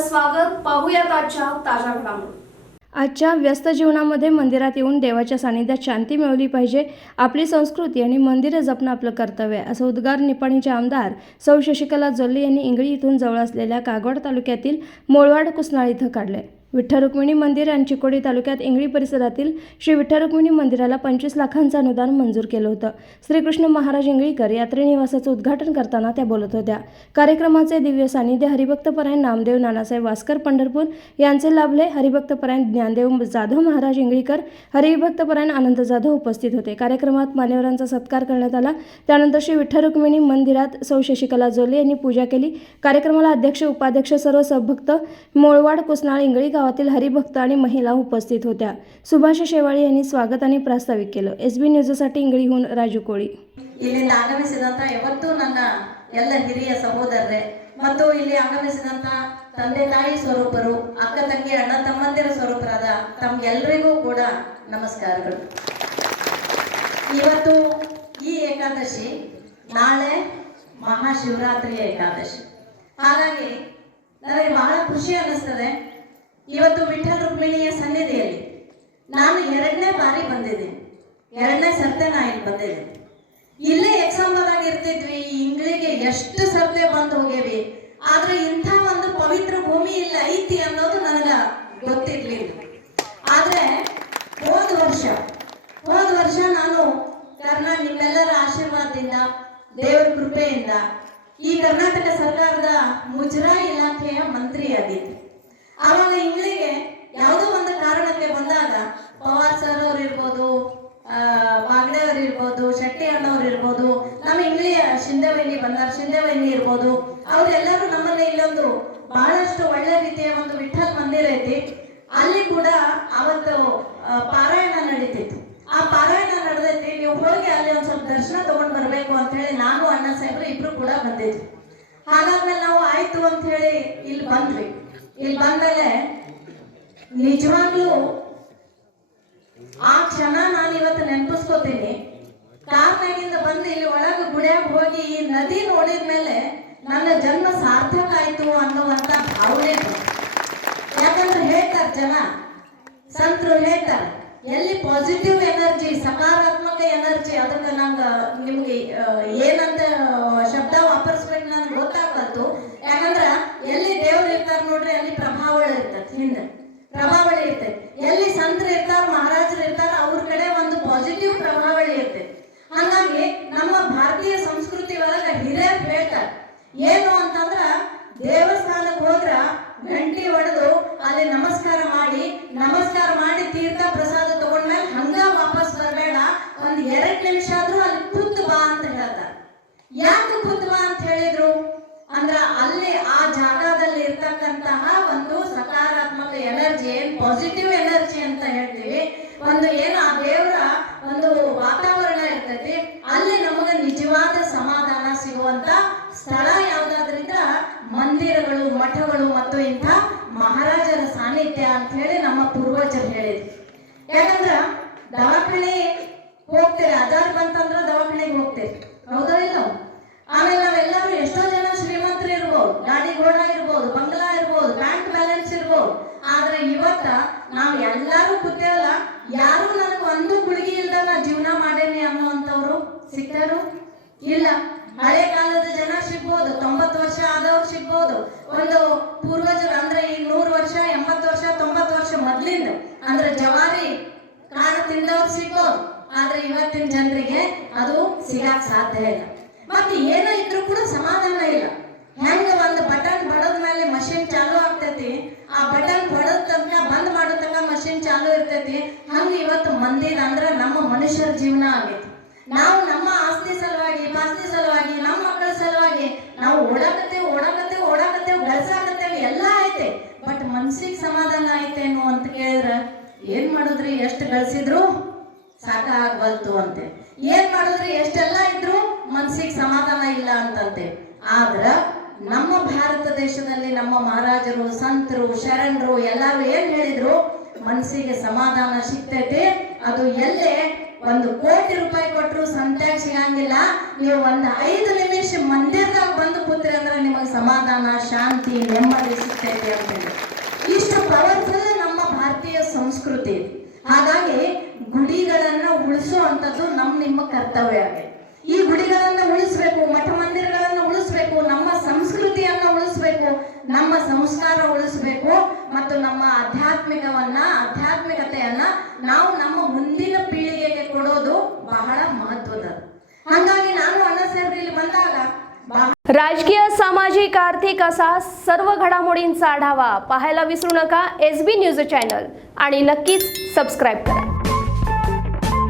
आपलं स्वागत. पाहूयात आजच्या ताज्या घडामोडी. आजच्या व्यस्त जीवनामध्ये मंदिरात येऊन देवाच्या सानिध्यात शांती मिळवली पाहिजे. आपली संस्कृती आणि मंदिरे जपणं आपलं कर्तव्य आहे, असं उद्गार निपाणीचे आमदार सौ शशिकला जोल्ले यांनी इंगळी इथून जवळ असलेल्या कागवाड तालुक्यातील मोळवाड कुसनाळ इथं काढले. विठ्ठल रुक्मिणी मंदिर आणि चिकोडी तालुक्यात इंगळी परिसरातील श्री विठ्ठल रुक्मिणी मंदिराला 25 लाखांचं अनुदान मंजूर केलं होतं. श्रीकृष्ण महाराज इंगळीकर यात्री निवासाचं उद्घाटन करताना त्या बोलत होत्या. कार्यक्रमाचे दिव्य सानिध्य हरिभक्तपरायण नामदेव नानासाहेब वास्कर पंढरपूर यांचे लाभले. हरिभक्तपरायण ज्ञानदेव जाधव महाराज इंगळीकर, हरिभक्तपरायण आनंद जाधव उपस्थित होते. कार्यक्रमात मान्यवरांचा सत्कार करण्यात आला. त्यानंतर श्री विठ्ठल रुक्मिणी मंदिरात सौ शशिकला जोल्ले यांनी पूजा केली. कार्यक्रमाला अध्यक्ष, उपाध्यक्ष, सर्व सभक्त, मोळवाड कुसनाळ इंगळी गावातील हरिभक्त आणि महिला उपस्थित होत्या. सुभाष शेवाळी यांनी स्वागत आणि प्रास्ताविक केलं. SB न्यूजसाठी इंगळीहून राजू कोळी. ಇಲ್ಲಿಂದ ಆಗಮಿಸಿದಂತ ಯಾವತ್ತೂ ನನ್ನ ಎಲ್ಲ ಹಿರಿಯ ಸಹೋದರರೇ ಮತ್ತು ಇಲ್ಲಿ ಆಗಮಿಸಿದಂತ ತಂದೆ ತಾಯಿ ಸ್ವರೂಪರು, ಅಕ್ಕ ತಂಗಿ, ಅಣ್ಣ ತಮ್ಮಂದಿರ ಸ್ವರೂಪರಾದ ತಮ್ಗೆಲ್ಲರಿಗೂ ಕೂಡ ನಮಸ್ಕಾರಗಳು. ಇವತ್ತು ಈ ಏಕಾದಶಿ, ನಾಳೆ ಮಹಾಶಿವರಾತ್ರಿ ಏಕಾದಶಿ. ಹಾಗಾಗಿ ನನಗೆ ಬಹಳ ಖುಷಿ ಅನ್ನಿಸ್ತದೆ. ಇವತ್ತು ವಿಠ್ಠಲ ರುಕ್ಮಿಣಿಯ ಸನ್ನಿಧಿಯಲ್ಲಿ ನಾನು 2ನೇ ಬಾರಿ ಬಂದಿದ್ದೀನಿ. 2ನೇ ಸರ್ತೆ ನಾ ಇಲ್ಲಿ ಬಂದಿದ್ದೀನಿ. ಇಲ್ಲೇ ಎಕ್ಸಾಂಬದಾಗ ಇರ್ತಿದ್ವಿ, ಈ ಇಂಗ್ಳಿಗೆ ಎಷ್ಟು ಸರ್ತೆ ಬಂದು ಹೋಗೇವಿ, ಆದ್ರೆ ಇಂಥ ಒಂದು ಪವಿತ್ರ ಭೂಮಿ ಇಲ್ಲ ಐತಿ ಅನ್ನೋದು ನನಗ ಗೊತ್ತಿರ್ಲಿಲ್ಲ. ಆದ್ರೆ ಹೋದ ವರ್ಷ ನಾನು ನಿಮ್ಮೆಲ್ಲರ ಆಶೀರ್ವಾದದಿಂದ, ದೇವರ ಕೃಪೆಯಿಂದ ಈ ಕರ್ನಾಟಕ ಸರ್ಕಾರದ ಮುಜರಾಯಿ ಇಲಾಖೆಯ ಮಂತ್ರಿ ಆಗಿದ್ದೆ. ಆವಾಗ ಇಂಗ್ಳಿಗೆ ಯಾವುದೋ ಒಂದು ಕಾರಣಕ್ಕೆ ಬಂದಾಗ ಪವಾರ್ ಸರ್ ಅವ್ರು ಇರ್ಬೋದು, ಬಾಗ್ಡೆ ಅವ್ರು ಇರ್ಬೋದು, ಶೆಟ್ಟಿ ಅಣ್ಣವ್ರು ಇರ್ಬೋದು, ನಮ್ಮ ಇಂಗ್ಳಿಯ ಶಿಂದೆವೈನಿ ಬನ್ನಾರ್ ಶಿಂದೆವೈನಿ ಇರ್ಬೋದು, ಅವರೆಲ್ಲರೂ ನಮ್ಮನ್ನ ಇಲ್ಲೊಂದು ಬಹಳಷ್ಟು ಒಳ್ಳೆ ರೀತಿಯ ಒಂದು ವಿಠಲ್ ಮಂದಿರ ಐತಿ. ಅಲ್ಲಿ ಕೂಡ ಅವತ್ತು ಪಾರಾಯಣ ನಡೀತಿತ್ತು. ಆ ಪಾರಾಯಣ ನಡೆದೈತಿ. ನೀವು ಹೋಗಿ ಅಲ್ಲಿ ಒಂದ್ ಸ್ವಲ್ಪ ದರ್ಶನ ತಗೊಂಡ್ ಬರ್ಬೇಕು ಅಂತ ಹೇಳಿ ನಾನು, ಅಣ್ಣ ಸಾಹೇಬ್ರು ಇಬ್ರು ಕೂಡ ಬಂದಿದ್ವಿ. ಹಾಗಾದ್ಮೇಲೆ ನಾವು ಆಯ್ತು ಅಂತ ಹೇಳಿ ಇಲ್ಲಿ ಬಂದ್ವಿ. ಇಲ್ಲಿ ಬಂದ್ಮೇಲೆ ನಿಜವಾಗ್ಲೂ ಆ ಕ್ಷಣ ನಾನು ಇವತ್ತು ನೆನಪಿಸ್ಕೋತೀನಿ. ಕಾರ್ನಾಗಿಂದ ಬಂದು ಇಲ್ಲಿ ಒಳಗೆ ಗುಡಿಯಾಗ ಹೋಗಿ ಈ ನದಿ ನೋಡಿದ್ಮೇಲೆ ನನ್ನ ಜನ್ಮ ಸಾರ್ಥಕ ಆಯ್ತು ಅನ್ನುವಂತ ಭಾವನೆ. ಯಾಕಂದ್ರೆ ಹೇಳ್ತಾರೆ ಜನ, ಸಂತರು ಹೇಳ್ತಾರೆ, ಎಲ್ಲಿ ಪಾಸಿಟಿವ್ ಎನರ್ಜಿ, ಸಕಾರಾತ್ಮಕ ಎನರ್ಜಿ, ಅದಕ್ಕೆ ನಂಗೆ ನಿಮ್ಗೆ ಏನಂತ ಶಬ್ದ ವಾಪರಿಸ್ಬೇಕು ನನಗೆ ಗೊತ್ತಾಗಲ್ತು. ಯಾಕಂದ್ರ ಎಲ್ಲಿ ದೇವ್ರು ಇರ್ತಾರ ನೋಡ್ರಿ, ಅಲ್ಲಿ ಪ್ರಭಾವಳಿ ಇರ್ತೈತಿ, ಹಿಂದೆ ಪ್ರಭಾವಳಿ ಇರ್ತೈತಿ. ಎಲ್ಲಿ ಸಂತರು ಇರ್ತಾರ, ಮಹಾರಾಜರು ಇರ್ತಾರ, ಅವ್ರ ಕಡೆ ಒಂದು ಪಾಸಿಟಿವ್ ಪ್ರಭಾವಳಿ ಇರ್ತೈತಿ. ಹಾಗಾಗಿ ನಮ್ಮ ಭಾರತೀಯ ಸಂಸ್ಕೃತಿ ಒಳಗ ಹಿರಿಯರು ಹೇಳ್ತಾರೆ ಏನು ಅಂತಂದ್ರ, ದೇವಸ್ಥಾನಕ್ಕೆ ಹೋದ್ರ ಗಂಟಿ ಹೊಡೆದು ಅಲ್ಲಿ ನಮಸ್ಕಾರ ಮಾಡಿ ತೀರ್ಥ ಪ್ರಸಾದ ತಗೊಂಡ್ಮೇಲೆ ಹಂಗ ವಾಪಸ್ ಬರಬೇಡ, ಒಂದ್ 2 ನಿಮಿಷ ಆದ್ರೂ ಅಲ್ಲಿ ಕೂತ್ ಬಾ ಅಂತ ಹೇಳ್ತಾರೆ. ಯಾಕೆ ಕೂತ್ ಬಾ ಅಂತ ಹೇಳಿದ್ರು ಅಂದ್ರ, ಅಲ್ಲಿ ಆ ಜಾಗದಲ್ಲಿ ಇರ್ತಕ್ಕಂತಹ ಒಂದು ಸಕಾರಾತ್ಮಕ ಎನರ್ಜಿ, ಏನ್ ಪಾಸಿಟಿವ್ ಎನರ್ಜಿ ಅಂತ ಹೇಳ್ತೀವಿ, ಒಂದು ಏನು ಆ ದೇವರ ಒಂದು ವಾತಾವರಣ ಇರ್ತೈತಿ, ಅಲ್ಲಿ ನಮಗೆ ನಿಜವಾದ ಸಮಾಧಾನ ಸಿಗುವಂತ ಸ್ಥಳ ಯಾವ್ದಾದ್ರಿಂದ ಮಂದಿರಗಳು, ಮಠಗಳು ಮತ್ತು ಇಂಥ ಮಹಾರಾಜರ ಸಾನ್ನಿಧ್ಯ ಅಂತ ಹೇಳಿ ನಮ್ಮ ಪೂರ್ವಜರು ಹೇಳಿದ್ರು. ಯಾಕಂದ್ರ ದವಾಖಾನೆ ಹೋಗ್ತೇವೆ, ಆಧಾರ್ ಬಂತಂದ್ರ ದವಾಖಾನೆಗೆ ಹೋಗ್ತೇವೆ, ಹೌದಾ ಇಲ್ಲ? ಆಮೇಲೆ ನಾವೆಲ್ಲರೂ ಎಷ್ಟೋ ಜನ ಶ್ರೀಮಂತರು ಇರ್ಬೋದು, ಗಾಡಿ ಘೋಡ ಇರ್ಬೋದು, ಬಂಗ್ಲಾ ಇರ್ಬೋದು, ಬ್ಯಾಂಕ್ ಬ್ಯಾಲೆನ್ಸ್ ಇರ್ಬೋದು, ಆದ್ರೆ ಇವತ್ತ ನಾವ್ ಎಲ್ಲಾರು ಕೂತೇವಲ್ಲ, ಯಾರು ನನಗೆ ಒಂದು ಗುಳಿಗೆ ಇಲ್ದ ನಾ ಜೀವನ ಮಾಡೇನಿ ಅನ್ನುವಂಥವ್ರು ಸಿಕ್ಕಾರು ಇಲ್ಲ. ಹಳೆ ಕಾಲದ ಜನ ಸಿಗ್ಬೋದು, 90 ವರ್ಷ ಆದವ್ರು ಸಿಗ್ಬೋದು, ಒಂದು ಪೂರ್ವಜರು ಅಂದ್ರೆ ಈ 100 ವರ್ಷ, 80 ವರ್ಷ, 90 ವರ್ಷ ಮೊದ್ಲಿಂದ ಅಂದ್ರೆ ಜವಾರಿ ಕಾಳು ತಿಂದವ್ರು ಸಿಗ್ಬೋದು. ಆದ್ರೆ ಇವತ್ತಿನ ಜನರಿಗೆ ಅದು ಸಿಗಾಕ್ ಸಾಧ್ಯ ಇಲ್ಲ. ಮತ್ತೆ ಏನೋ ಇದ್ರೂ ಕೂಡ ಸಮಾಧಾನ ಇಲ್ಲ. ಹೆಂಗ ಒಂದು ಬಟನ್ ಬಡದ ಮೇಲೆ ಮಷಿನ್ ಚಾಲು ಆಗ್ತೈತಿ, ಆ ಬಟನ್ ಬಡದ ತನಕ ಬಂದ್ ಮಾಡೋ ತನಕ ಮಷಿನ್ ಚಾಲು ಇರ್ತೈತಿ, ಹಂಗ ಇವತ್ತು ಮಂದಿರ ಅಂದ್ರ ನಮ್ಮ ಮನುಷ್ಯರ ಜೀವನ ಆಗೈತಿ. ನಾವು ನಮ್ಮ ಆಸ್ತಿ ಸಲುವಾಗಿ, ಪಾಸ್ತಿ ಸಲುವಾಗಿ, ನಮ್ಮ ಮಕ್ಕಳ ಸಲುವಾಗಿ ನಾವು ಓಡಾಕತ್ತೇವೆ, ಗಳಿಸಾಕತ್ತೇವೆ, ಎಲ್ಲ ಐತೆ. ಬಟ್ ಮನ್ಸಿಗೆ ಸಮಾಧಾನ ಐತೇನು ಅಂತ ಕೇಳಿದ್ರ, ಏನ್ ಮಾಡುದ್ರಿ, ಎಷ್ಟು ಗಳಿಸಿದ್ರು ಸಾಕಾಗ್ವಲ್ತು ಅಂತೆ, ಏನ್ ಮಾಡುದ್ರಿ ಎಷ್ಟೆಲ್ಲ ಇದ್ರು ಮನ್ಸಿಗೆ ಸಮಾಧಾನ ಇಲ್ಲ ಅಂತಂತೆ. ಆದ್ರ ನಮ್ಮ ಭಾರತ ದೇಶದಲ್ಲಿ ನಮ್ಮ ಮಹಾರಾಜರು, ಸಂತರು, ಶರಣರು ಎಲ್ಲಾರು ಏನ್ ಹೇಳಿದ್ರು, ಮನಸ್ಸಿಗೆ ಸಮಾಧಾನ ಸಿಗ್ತೈತಿ. ಅದು ಎಲ್ಲೇ 1 ಕೋಟಿ ರೂಪಾಯಿ ಕೊಟ್ಟರು ಸಂತ್ಯಾಗ ಸಿಗಂಗಿಲ್ಲ. ನೀವು 1 5 ನಿಮಿಷ ಮಂದಿರದಾಗ ಬಂದು ಕೂತ್ರಿ ಅಂದ್ರೆ ನಿಮಗೆ ಸಮಾಧಾನ, ಶಾಂತಿ, ನೆಮ್ಮದಿ ಸಿಗ್ತೈತಿ ಅಂತೇಳಿ. ಇಷ್ಟು ಪವರ್ಫುಲ್ ನಮ್ಮ ಭಾರತೀಯ ಸಂಸ್ಕೃತಿ. ಹಾಗಾಗಿ ಗುಡಿಗಳನ್ನ ಉಳಿಸುವಂಥದ್ದು ನಿಮ್ಮ ಕರ್ತವ್ಯ ಆಗಿದೆ. ಈ ಗುಡಿಗಳನ್ನ ಉಳಿಸ್ಬೇಕು, ಮಠ ಮಂದಿರಗಳನ್ನ ಉಳಿಸ್ಬೇಕು, ನಮ್ಮ ಸಂಸ್ಕೃತಿಯನ್ನ ಉಳಿಸ್ಬೇಕು, ನಮ್ಮ ಸಂಸ್ಕಾರ ಉಳಿಸ್ಬೇಕು ಮತ್ತು ನಮ್ಮ ಆಧ್ಯಾತ್ಮಿಕತೆಯನ್ನ ನಾವು ನಮ್ಮ ಮುಂದಿನ ಪೀಳಿಗೆಗೆ ಕೊಡೋದು ಬಹಳ ಮಹತ್ವದ. ಹಾಗಾಗಿ ನಾನು ಅಣ್ಣ ಸಾಹೇಬ್ರು ಇಲ್ಲಿ ಬಂದಾಗ राजकीय, सामाजिक, आर्थिक असा सर्व घडामोडींचा आढावा पाहायला विसरू नका SB न्यूज चॅनल आणि नक्कीच सबस्क्राईब करा.